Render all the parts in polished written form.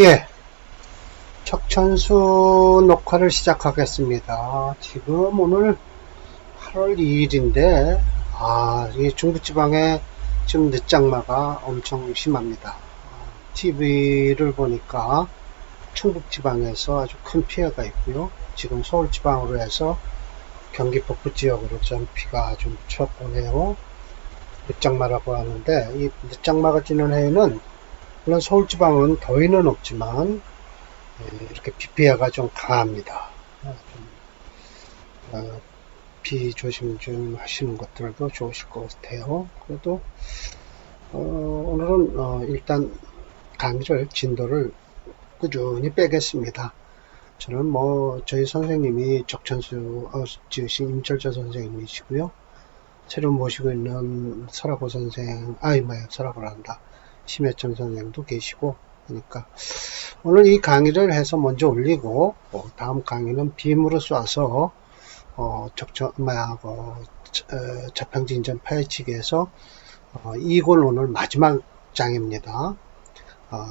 예, 척천수 녹화를 시작하겠습니다. 지금 오늘 8월 2일인데, 이 중부지방에 지금 늦장마가 엄청 심합니다. TV를 보니까 충북지방에서 아주 큰 피해가 있고요. 지금 서울지방으로 해서 경기 북부 지역으로 좀 비가 좀 쳤고네요. 늦장마라고 하는데, 이 늦장마가 지는 해에는 물론 서울지방은 더위는 없지만 이렇게 비 피해가 좀 강합니다. 비 조심 좀 하시는 것들도 좋으실 것 같아요. 그래도 오늘은 일단 강의를 진도를 꾸준히 빼겠습니다. 저는 저희 선생님이 적천수 지으신 임철저 선생님이시고요. 새로 모시고 있는 설하고 선생, 설하고란다. 심혜청 선생도 계시고, 그러니까 오늘 이 강의를 해서 먼저 올리고, 다음 강의는 빔으로 쏴서 자평진전 파헤치기에서 이골 오늘 마지막 장입니다.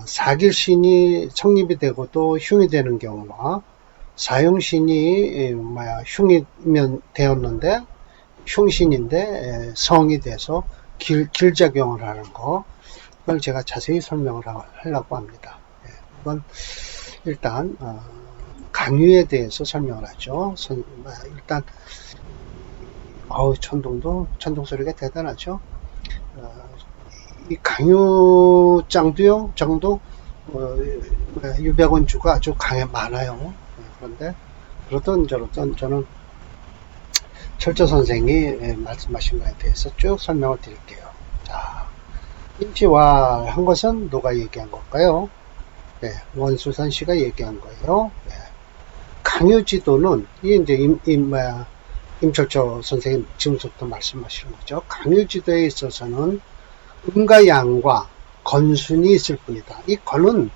사길신이 성립이 되고도 흉이 되는 경우와 사용신이 흉이 되었는데 흉신인데 성이 돼서 길작용을 하는 거, 그걸 제가 자세히 설명을 하려고 합니다. 이건 일단 강유에 대해서 설명을 하죠. 일단 천둥 소리가 대단하죠. 이 강유장도요, 정도 유백원주가 아주 많아요. 그런데 그러던 저러던 저는 철저 선생이 말씀하신 것에 대해서 쭉 설명을 드릴게요. 자, 인피와 한 것은 누가 얘기한 걸까요? 네, 원수선 씨가 얘기한 거예요. 네. 강유지도는 이게 이제 임철조 선생님 지금부터 말씀하시는 거죠. 강유지도에 있어서는 음과 양과 건순이 있을 뿐이다. 이 건은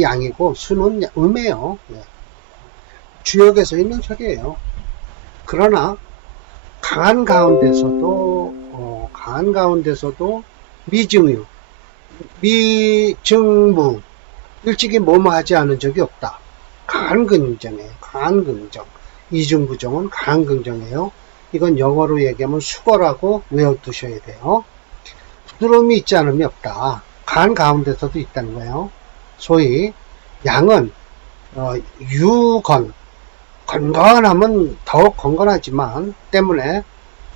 양이고 순은 음이에요. 네. 주역에서 있는 소리예요. 그러나 강한 가운데서도 미증유, 미증무, 일찍이 뭐뭐 하지 않은 적이 없다. 강한 긍정이에요. 강한 긍정. 이중부정은 강한 긍정이에요. 이건 영어로 얘기하면 수거라고 외워두셔야 돼요. 부드러움이 있지 않음이 없다. 강한 가운데서도 있다는 거예요. 소위 양은 유건, 건건하면 더욱 건건하지만 때문에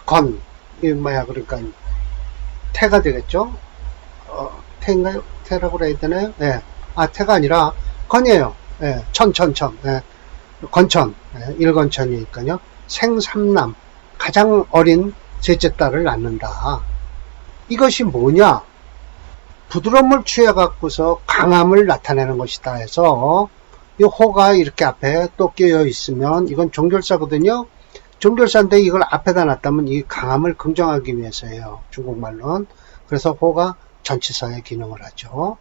그러니까 태가 되겠죠. 태인가요? 태라고 그래야 되나요? 네. 태가 아니라 건이에요. 네. 천. 네. 건천. 네. 일건천이니까요. 생삼남. 가장 어린 셋째 딸을 낳는다. 이것이 뭐냐? 부드러움을 취해갖고서 강함을 나타내는 것이다 해서 이 호가 이렇게 앞에 또 끼어 있으면 이건 종결사거든요. 종결사인데 이걸 앞에다 놨다면 이 강함을 긍정하기 위해서예요. 중국말로는. 그래서 호가 전치사의 기능을 하죠.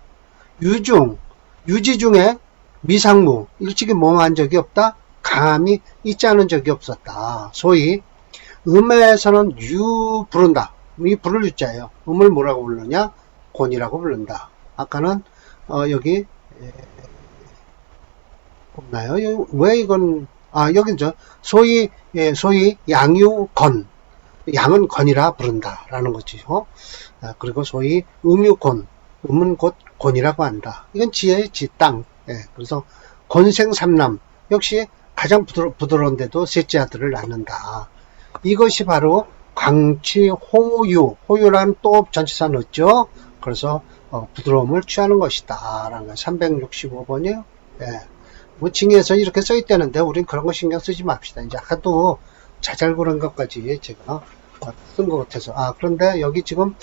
유지 중에 미상무, 일찍이 뭐한 적이 없다? 강함이 있지 않은 적이 없었다. 소위 음에서는 부른다. 이 부를 유자예요. 음을 뭐라고 부르냐? 곤이라고 부른다. 아까는 여기 없나요? 왜 이건 여기죠. 소위 양유건, 양은 건이라 부른다라는 거죠. 그리고 소위 음유곤, 음은 곧 곤이라고 한다. 이건 지혜의 지땅. 그래서 곤생삼남, 역시 가장 부드러운데도 셋째 아들을 낳는다. 이것이 바로 광치호유라는 또 전치사 넣었죠. 그래서 부드러움을 취하는 것이다 라는 거. 365번이요. 징에서 이렇게 써있다는데 우린 그런 거 신경 쓰지 맙시다. 이제 하도 자잘그런 것까지 제가 쓴 것 같아서. 그런데 여기 지금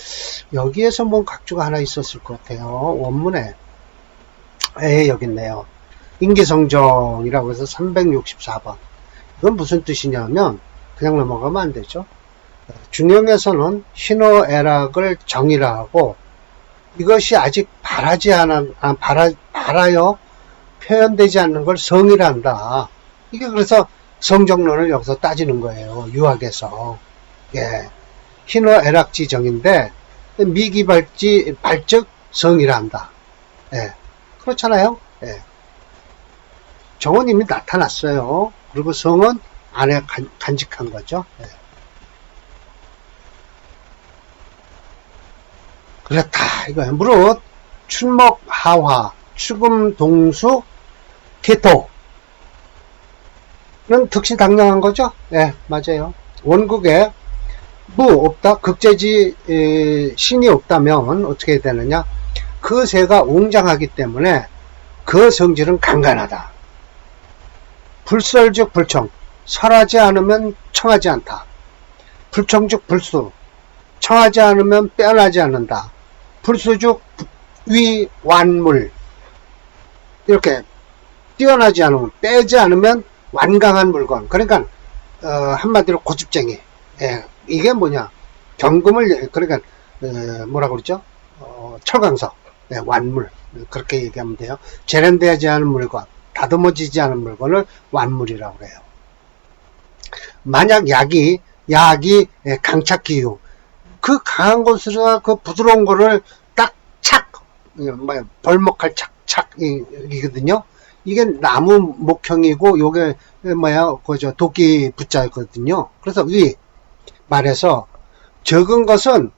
여기에서 각주가 하나 있었을 것 같아요. 원문에 여기 있네요. 인기성정이라고 해서 364번. 이건 무슨 뜻이냐면 그냥 넘어가면 안 되죠. 중형에서는 희노애락을 정의라 하고 이것이 아직 바라여 표현되지 않는 걸 성이라 한다. 이게 그래서 성정론을 여기서 따지는 거예요. 유학에서. 희노애락지정인데 미기발적 성이라 한다. 그렇잖아요. 예. 정은 이미 나타났어요. 그리고 성은 안에 간직한 거죠. 예. 그렇다 이거예요. 무릇 출목 하화 추금 동수 개토는 득시당량한 거죠. 네, 맞아요. 원국에 무 없다, 극재지 신이 없다면 어떻게 해야 되느냐, 그 새가 웅장하기 때문에 그 성질은 간간하다. 불설즉 불청, 설하지 않으면 청하지 않다. 불청즉 불수, 청하지 않으면 빼어나지 않는다. 불수즉 위완물, 이렇게 뛰어나지 않으면, 빼지 않으면 완강한 물건. 그러니까 한마디로 고집쟁이. 예, 이게 뭐냐, 경금을, 그러니까 뭐라고 그러죠, 철강석, 예, 완물, 그렇게 얘기하면 돼요. 재련되지 않은 물건, 다듬어지지 않은 물건을 완물이라고 그래요. 만약 약이 강착기유, 그 강한 것으로 그 부드러운 거를 딱 착, 벌목할 착착이거든요. 이게 나무 목형이고, 요게 그저 도끼 붙자거든요. 그래서 말해서 적은 것은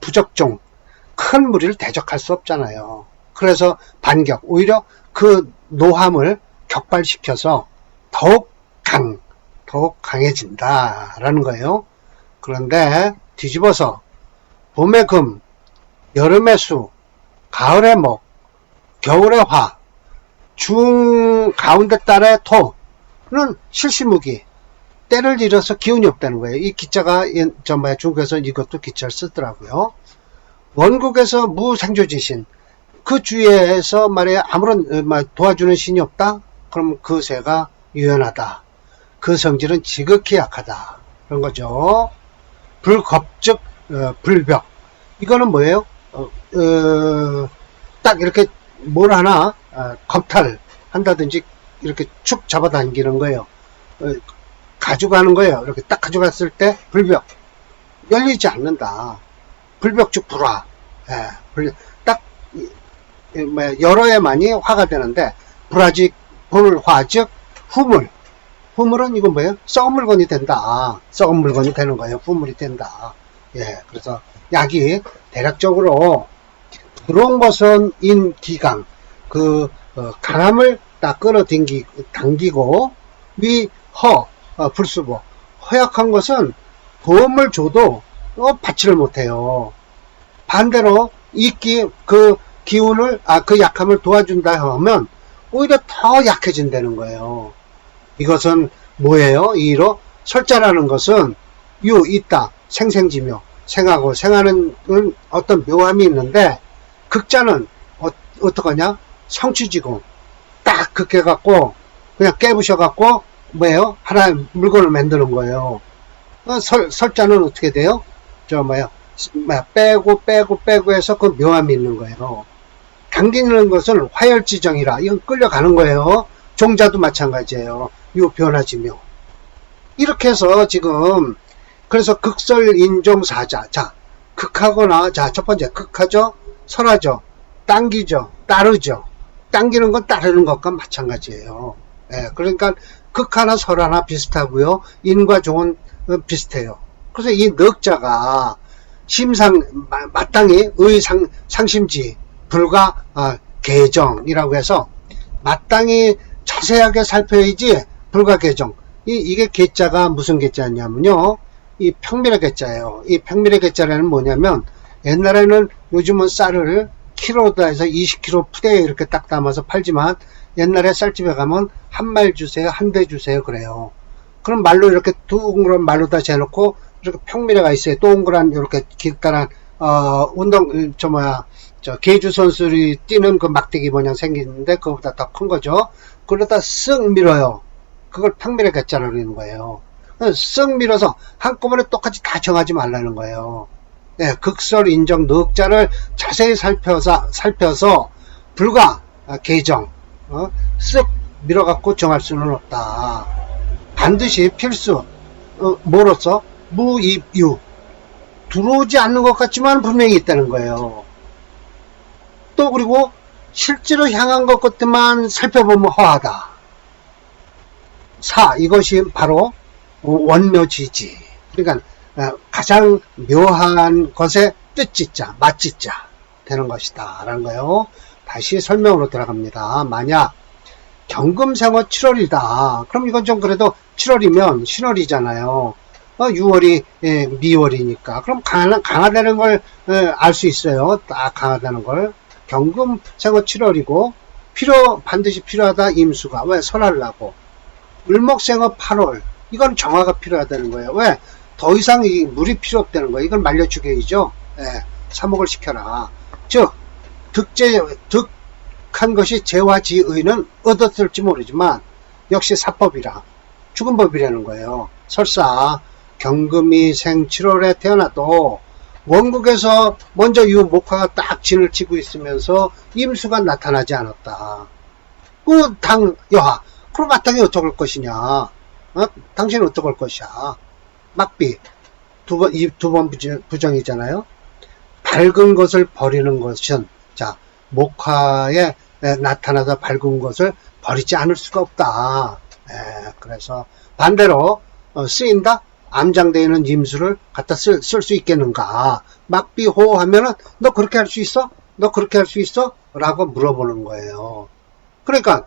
부적종, 큰 무리를 대적할 수 없잖아요. 그래서 반격, 오히려 그 노함을 격발시켜서 더욱 강해진다라는 거예요. 그런데 뒤집어서 봄의 금, 여름의 수, 가을의 목, 겨울의 화, 가운데 달의 토는 실시무기, 때를 잃어서 기운이 없다는 거예요. 이 기자가 중국에서 이것도 기자를 쓰더라고요. 원국에서 무생조지신, 그 주위에서 말이야 아무런 도와주는 신이 없다? 그럼 그 새가 유연하다. 그 성질은 지극히 약하다. 그런 거죠. 불겁즉 불벽. 이거는 뭐예요? 딱 이렇게 뭘 하나 겁탈 한다든지 이렇게 축 잡아당기는 거예요. 가져가는 거예요. 이렇게 딱 가져갔을 때 불벽, 열리지 않는다. 불벽즉 불화. 예, 딱 열어야만이 화가 되는데, 불화즉 후물. 후물은 이건 뭐예요? 썩은 물건이 된다. 썩은 물건이 되는 거예요. 후물이 된다. 예, 그래서 약이 대략적으로 부드러운 것은 인기강, 강함을 딱 당기고, 불수보. 허약한 것은 보험을 줘도 받지를 못해요. 반대로 그 기운을, 그 약함을 도와준다 하면 오히려 더 약해진다는 거예요. 이것은 뭐예요? 이로 설자라는 것은 있다, 생생지묘, 생하고 생하는 어떤 묘함이 있는데, 극자는 어떡하냐? 성취지공 딱 극해갖고 그냥 깨부셔갖고 뭐예요? 하나의 물건을 만드는 거예요. 설자는 어떻게 돼요? 빼고 해서 그 묘함이 있는 거예요. 당기는 것은 화열지정이라, 이건 끌려가는 거예요. 종자도 마찬가지예요. 변화지묘. 이렇게 해서 지금, 그래서 극설인종사자. 자, 극하거나, 자, 첫 번째, 극하죠? 설하죠? 당기죠? 따르죠? 당기는 건 따르는 것과 마찬가지예요. 예, 그러니까 극하나 설하나 비슷하고요. 인과 종은 비슷해요. 그래서 이 넉자가 마땅히 상심지 불가 개정이라고 해서 마땅히 자세하게 살펴야지. 불가 개정, 이게 개자가 무슨 개자냐면요, 이 평밀의 개자예요. 이 평밀의 개자라는 뭐냐면, 옛날에는 요즘은 쌀을 키로다 해서 20kg 푸대에 이렇게 딱 담아서 팔지만, 옛날에 쌀집에 가면 한 말 주세요, 한 대 주세요, 그래요. 그럼 말로 이렇게 동그란 말로다 재놓고 이렇게 평미래가 있어요. 동그란 이렇게 길다란 계주 선수들이 뛰는 그 막대기 모양 생기는데 그거보다 더 큰 거죠. 그러다 쓱 밀어요. 그걸 평미래 개자라고 그러는 거예요. 쓱 밀어서 한꺼번에 똑같이 다 정하지 말라는 거예요. 네, 극설 인정 넉자를 자세히 살펴서 불가 개정 쓱 밀어갖고 정할 수는 없다. 반드시 필수 뭐로써 무입유, 들어오지 않는 것 같지만 분명히 있다는 거예요. 또 그리고 실제로 향한 것 같지만 살펴보면 허하다. 4. 이것이 바로 원묘지지. 그러니까 가장 묘한 것의 뜻짓자, 맛짓자 되는 것이다 라는 거예요. 다시 설명으로 들어갑니다. 만약 경금생어 7월이다. 그럼 이건 좀 그래도 7월이면 신월이잖아요. 6월이 미월이니까. 그럼 강하다는 걸 알 수 있어요. 딱 강하다는 걸. 경금생어 7월이고 반드시 필요하다. 임수가. 왜? 설하려고. 을목생어 8월. 이건 정화가 필요하다는 거예요. 왜? 더 이상 이 물이 필요 없다는 거예요. 이건 말려주게이죠. 사목을 시켜라. 즉 득한 것이 재화지의는 얻었을지 모르지만 역시 사법이라 죽은 법이라는 거예요. 설사 경금이 생 7월에 태어나도 원국에서 먼저 이 목화가 딱 진을 치고 있으면서 임수가 나타나지 않았다. 여하, 그럼 마땅히 어떡할 것이냐? 당신은 어떡할 것이야? 막비. 두 번 부정이잖아요. 밝은 것을 버리는 것은, 자, 목화에 나타나서 밝은 것을 버리지 않을 수가 없다. 그래서 반대로 쓰인다? 암장되어 있는 임수를 갖다 쓸 수 있겠는가? 막비호 하면은 너 그렇게 할 수 있어? 너 그렇게 할 수 있어? 라고 물어보는 거예요. 그러니까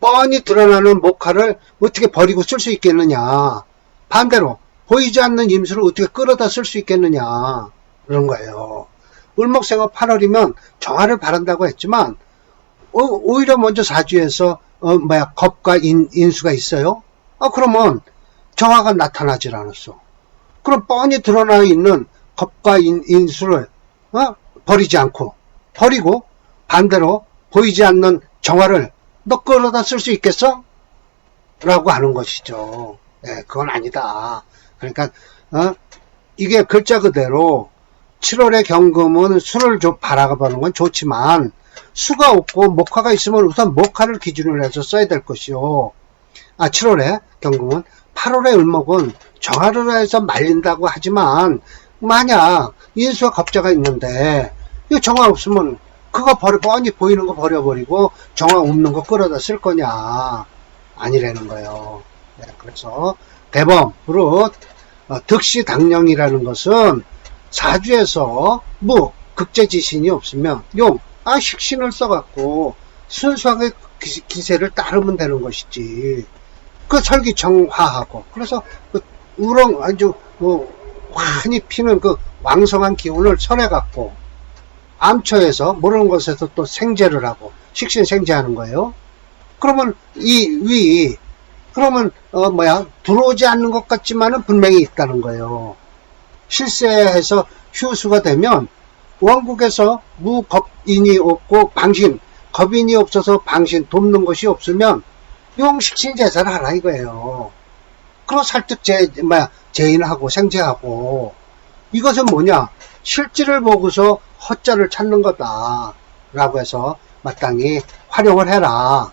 뻔히 드러나는 목화를 어떻게 버리고 쓸 수 있겠느냐? 반대로 보이지 않는 임수를 어떻게 끌어다 쓸 수 있겠느냐? 그런 거예요. 을목생어 8월이면 정화를 바란다고 했지만 오히려 먼저 사주에서 겁과 인수가 있어요. 그러면 정화가 나타나질 않았어. 그럼 뻔히 드러나 있는 겁과 인수를 버리지 않고 버리고 반대로 보이지 않는 정화를 너 끌어다 쓸 수 있겠어? 라고 하는 것이죠. 그건 아니다. 그러니까 이게 글자 그대로 7월의 경금은 수를 바라보는 건 좋지만 수가 없고 목화가 있으면 우선 목화를 기준으로 해서 써야 될 것이요. 7월의 경금은 8월의 을목은 정화를 해서 말린다고 하지만 만약 인수와 겁자가 있는데 이 정화 없으면 그거 뻔히 보이는 거 버려버리고 정화 없는 거 끌어다 쓸 거냐? 아니라는 거예요. 그래서 대범으로 득시당령이라는 것은 사주에서 극제지신이 없으면 식신을 써갖고 순수하게 기세를 따르면 되는 것이지. 그 설기정화하고 그래서 아주 환히 피는 그 왕성한 기운을 선해갖고 암초에서 모르는 곳에서 또 생제를 하고 식신생제하는 거예요. 그러면 그러면 들어오지 않는 것 같지만은 분명히 있다는 거예요. 실세해서 휴수가 되면 원국에서 무겁인이 없고 겁인이 없어서 방신 돕는 것이 없으면 용식신제사를 하라 이거예요. 그럼 설득 제인하고 생제하고 이것은 뭐냐? 실질을 보고서 허자를 찾는 거다 라고 해서 마땅히 활용을 해라.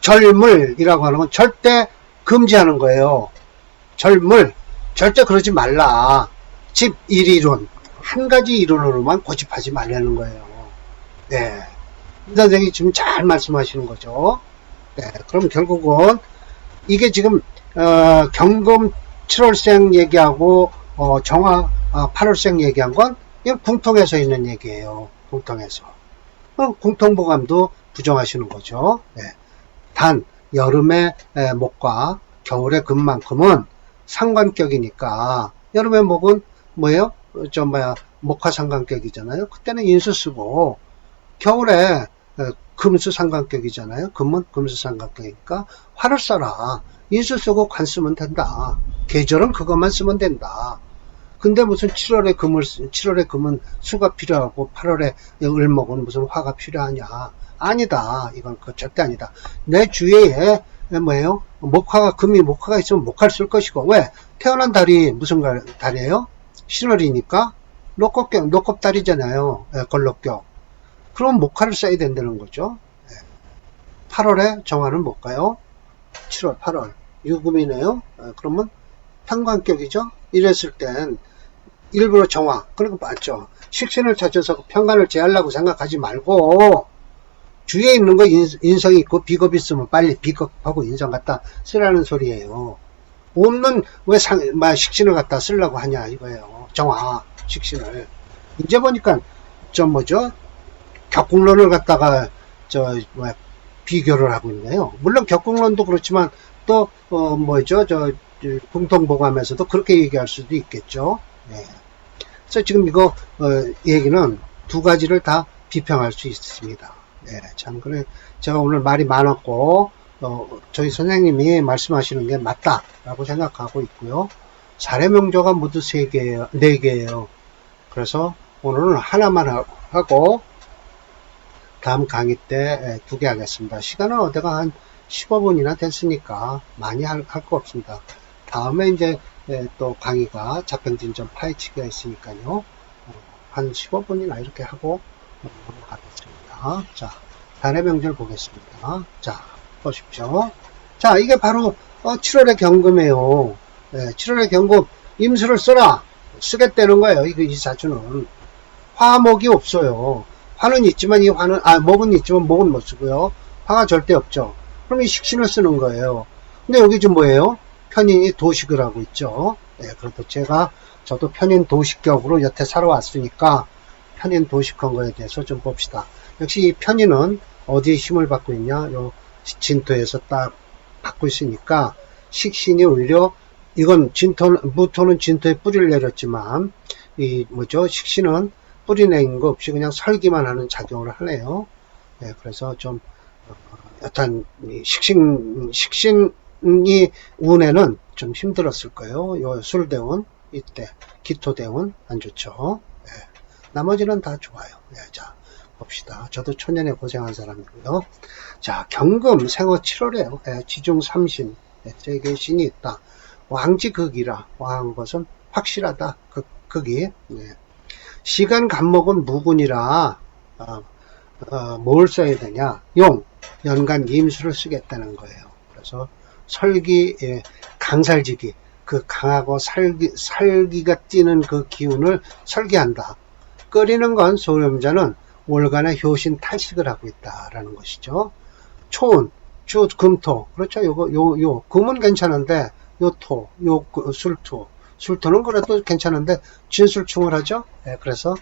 절물이라고 하는 건 절대 금지하는 거예요. 절대 그러지 말라. 집 1이론 한 가지 이론으로만 고집하지 말라는 거예요. 이 선생님이 지금 잘 말씀하시는 거죠. 그럼 결국은 이게 지금 경금 7월생 얘기하고 정화 8월생 얘기한 건 이건 궁통에서 있는 얘기예요. 궁통에서. 궁통보감도 부정하시는 거죠. 단 여름의 목과 겨울의 금만큼은 상관격이니까 여름의 목은 뭐예요? 목화 상관격이잖아요. 그때는 인수 쓰고 겨울에 금수 상관격이잖아요. 금은 금수 상관격이니까 화를 써라. 인수 쓰고 관 쓰면 된다. 계절은 그것만 쓰면 된다. 근데 무슨 7월에 금은 수가 필요하고 8월에 을목은 무슨 화가 필요하냐. 아니다. 이건 절대 아니다. 내 주위에 금이 목화가 있으면 목화를 쓸 것이고 왜? 태어난 달이 무슨 달이에요? 신월이니까 녹겁달이잖아요. 걸록격. 그럼 목화를 써야 된다는 거죠. 8월에 정화는 못 가요. 7월, 8월. 유금이네요. 그러면 편관격이죠. 이랬을 땐 일부러 정화. 그런 거 맞죠. 식신을 찾아서 편관을 제하려고 생각하지 말고 주위에 있는 거 인성이 있고 비겁 있으면 빨리 비겁하고 인성 갖다 쓰라는 소리예요. 없는 왜 식신을 갖다 쓰려고 하냐 이거예요. 정화 식신을. 이제 보니까 뭐죠? 격국론을 갖다가 비교를 하고 있네요. 물론 격국론도 그렇지만 또 뭐죠? 공통보감에서도 그렇게 얘기할 수도 있겠죠. 네. 그래서 지금 이거 얘기는 두 가지를 다 비평할 수 있습니다. 네, 참 그래 제가 오늘 말이 많았고 저희 선생님이 말씀하시는 게 맞다라고 생각하고 있고요. 사례명조가 모두 3개예요, 4개예요. 그래서 오늘은 하나만 하고 다음 강의 때 2개 하겠습니다. 시간은 어디가 한 15분이나 됐으니까 많이 할 거 없습니다. 다음에 이제 또 강의가 자평진전 파헤치기가 있으니까요. 한 15분이나 이렇게 하고 넘어가겠습니다. 자, 달의 명절 보겠습니다. 자, 보십시오. 자, 이게 바로 7월의 경금이에요. 7월의 경금 임수를 써라. 쓰겠다는 거예요. 이 사주는. 화목이 없어요. 화는 있지만 이 화는 목은 있지만 목은 못 쓰고요. 화가 절대 없죠. 그럼 이 식신을 쓰는 거예요. 근데 여기 좀 뭐예요? 편인이 도식을 하고 있죠. 그래도 저도 편인 도식격으로 여태 살아왔으니까 편인 도식한 거에 대해서 좀 봅시다. 역시 이 편인은 어디에 힘을 받고 있냐? 요 진토에서 딱 받고 있으니까 식신이 오히려 이건 무토는 진토에 뿌리를 내렸지만 이 식신은 뿌리 내린 거 없이 그냥 설기만 하는 작용을 하네요. 그래서 좀 여튼 식신이 운에는 좀 힘들었을 거예요. 요 술대운 이때 기토대운 안 좋죠. 나머지는 다 좋아요. 자 봅시다. 저도 초년에 고생한 사람이고요. 자 경금 생어 7월에요. 지중 3신 3개의 신이 있다. 왕지극이라 왕한 것은 확실하다. 극이 시간 간목은 무군이라 뭘 써야 되냐? 연간 임수를 쓰겠다는 거예요. 그래서 설기, 강살지기, 그 강하고 살기가 뛰는 그 기운을 설계한다. 끓이는 건 소염자는 월간의 효신 탈식을 하고 있다라는 것이죠. 초운, 주, 금토. 그렇죠. 요 금은 괜찮은데, 술토는 그래도 괜찮은데, 진술충을 하죠. 그래서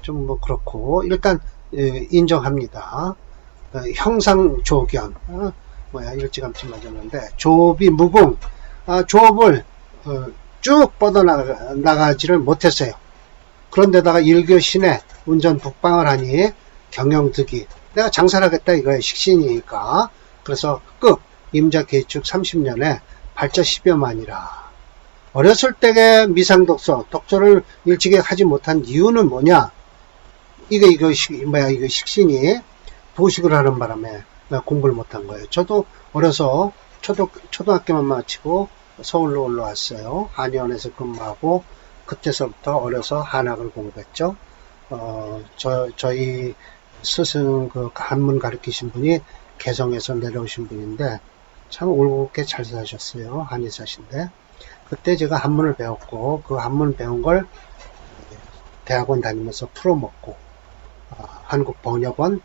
좀 그렇고, 일단, 인정합니다. 형상조견, 일찌감치 맞았는데, 조비 무궁, 조업을 쭉 뻗어나가지를 못했어요. 그런데다가 일교신에 운전 북방을 하니 경영득이 내가 장사를 하겠다 이거예요. 식신이니까. 그래서 임자 개축 30년에 발자 10여만이라. 어렸을 때의 미상독서, 독서를 일찍이 하지 못한 이유는 뭐냐? 이거 식신이 도식을 하는 바람에 공부를 못한 거예요. 저도 어려서 초등학교만 마치고 서울로 올라왔어요. 한의원에서 근무하고 그때서부터 어려서 한학을 공부했죠. 저희 스승 한문 가르치신 분이 개성에서 내려오신 분인데 참 올곧게 잘 사셨어요. 한의사신데 그때 제가 한문을 배웠고 그 한문 배운 걸 대학원 다니면서 풀어먹고 한국번역원을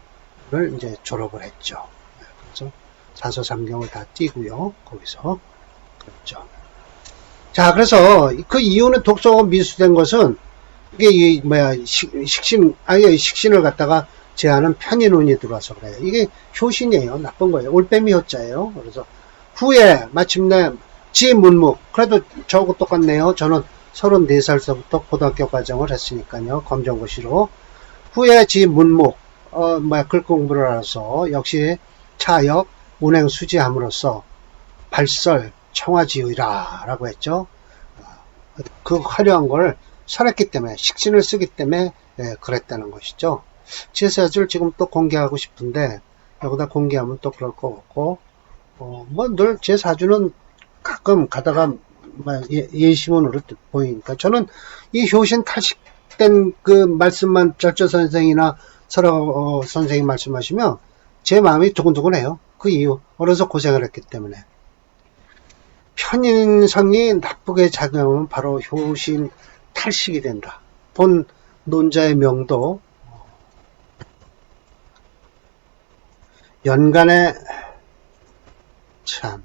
이제 졸업을 했죠. 그래서 사서삼경을 다 띄고요. 거기서 그랬죠. 자, 그래서 그 이유는 독서가 미수된 것은 이게 식신을 갖다가 제하는 편인운이 들어와서 그래요. 이게 효신이에요. 나쁜 거예요. 올빼미 효자예요. 그래서 후에 마침내 지문묵. 그래도 저하고 똑같네요. 저는 34살서부터 고등학교 과정을 했으니까요. 검정고시로. 후에 지문묵. 글 공부를 알아서 역시 차역 운행 수지함으로써 발설 청화지의라 라고 했죠. 그 화려한 걸 설했기 때문에 식신을 쓰기 때문에 그랬다는 것이죠. 제 사주를 지금 또 공개하고 싶은데 여기다 공개하면 또 그럴 거 같고 늘 제 사주는 가끔 가다가 예시문으로 보이니까 저는 이 효신 탈식된 그 말씀만 절조 선생이나 설화 선생이 말씀하시면 제 마음이 두근두근해요. 그 이유 어려서 고생을 했기 때문에 편인성이 나쁘게 작용하면 바로 효신 탈식이 된다. 본 논자의 명도 연간에 참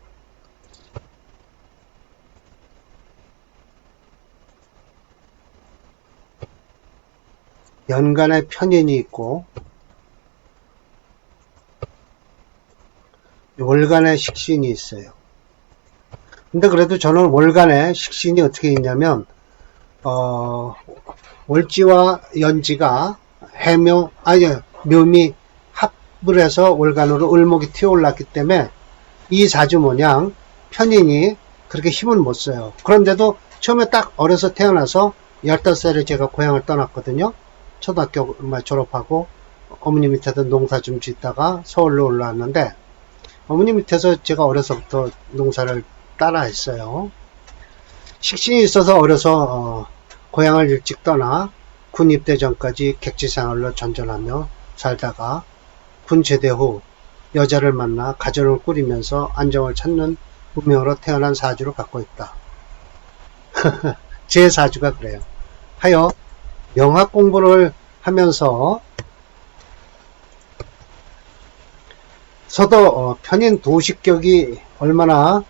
연간에 편인이 있고 월간에 식신이 있어요. 근데 그래도 저는 월간에 식신이 어떻게 있냐면 월지와 연지가 묘미 합을 해서 월간으로 을목이 튀어올랐기 때문에 이 사주 모양 편인이 그렇게 힘은 못 써요. 그런데도 처음에 딱 어려서 태어나서 15살에 제가 고향을 떠났거든요. 초등학교 졸업하고 어머니 밑에서 농사 좀 짓다가 서울로 올라왔는데 어머니 밑에서 제가 어려서부터 농사를 따라 했어요. 식신이 있어서 어려서 고향을 일찍 떠나 군 입대 전까지 객지 생활로 전전하며 살다가 군 제대 후 여자를 만나 가정을 꾸리면서 안정을 찾는 운명으로 태어난 사주를 갖고 있다. 제 사주가 그래요. 하여 명학 공부를 하면서 서도 편인 도식격이 얼마나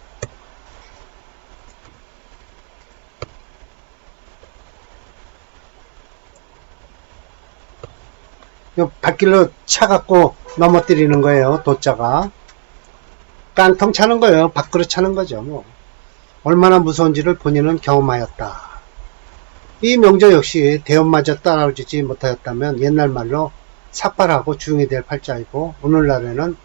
밭길로 차갖고 넘어뜨리는 거예요. 도자가 깡통 차는 거예요. 밥그릇 차는 거죠. 뭐 얼마나 무서운지를 본인은 경험하였다. 이 명저 역시 대원마저 따라오지 못하였다면 옛날 말로 삭발하고 주용이 될 팔자이고 오늘날에는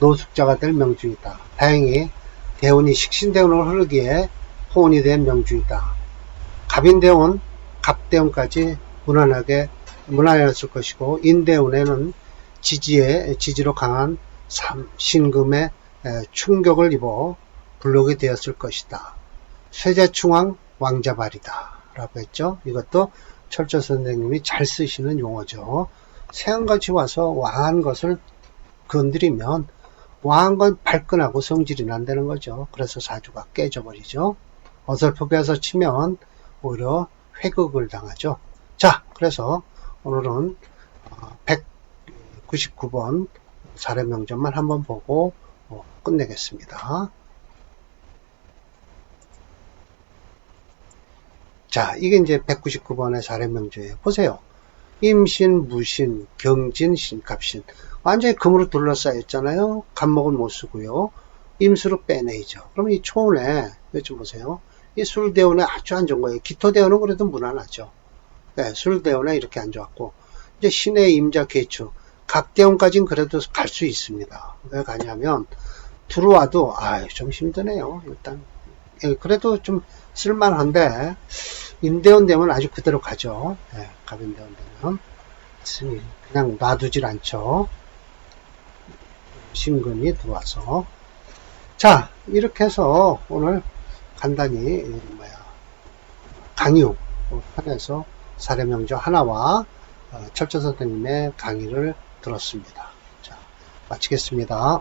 노숙자가 될 명주이다. 다행히 대운이 식신대운으로 흐르기에 호운이 된 명주이다. 갑인대운, 갑대운까지 무난했을 것이고 인대운에는 지지로 강한 신금의 충격을 입어 불록이 되었을 것이다. 쇠제충왕 왕자발이다 라고 했죠. 이것도 철저 선생님이 잘 쓰시는 용어죠. 새한같이 와서 왕한 것을 건드리면 왕한 건 발끈하고 성질이 난다는 거죠. 그래서 사주가 깨져버리죠. 어설프게 치면 오히려 회극을 당하죠. 자, 그래서 오늘은 199번 사례명점만 한번 보고 끝내겠습니다. 자, 이게 이제 199번의 사례명조예요. 보세요. 임신, 무신, 경진, 신갑신. 완전히 금으로 둘러싸여 있잖아요. 갑목은 못 쓰고요. 임수로 빼내죠. 그럼 이 초운에, 좀 보세요. 이 술대운에 아주 안 좋은 거예요. 기토대운은 그래도 무난하죠. 네, 술대운에 이렇게 안 좋았고. 이제 신의 임자, 개축. 각대운까지는 그래도 갈 수 있습니다. 왜 가냐면, 들어와도, 좀 힘드네요. 일단. 그래도 좀 쓸만한데, 인대원 되면 아주 그대로 가죠. 네, 갑인대원 되면. 그냥 놔두질 않죠. 신금이 들어와서. 자, 이렇게 해서 오늘 간단히, 강유 편에서 사례명조 하나와 철저 선생님의 강의를 들었습니다. 자, 마치겠습니다.